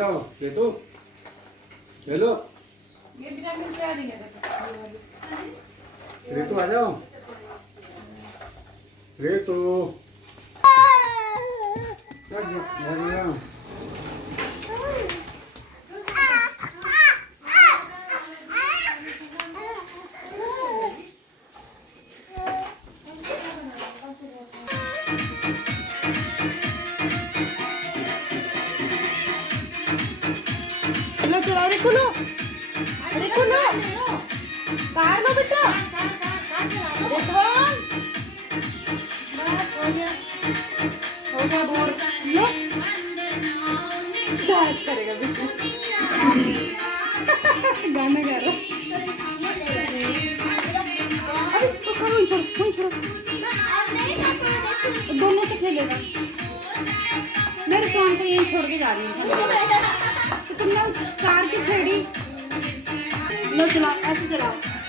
जाओ केतु चलो ये विटामिन क्या नहीं है ऋतु आ जाओ ऋतु चलो रिकुलो रिकुलो कार लो बेटा रिटवान हो गया बोर लो डांस करेगा बेटा गाना गा रहा अरे तो करो छोड़ दोनों से खेलेगा मेरे कान को यही छोड़ के जा रही हूँ तो तुमने कार की छेड़ी लो चलाओ ऐसे चलाओ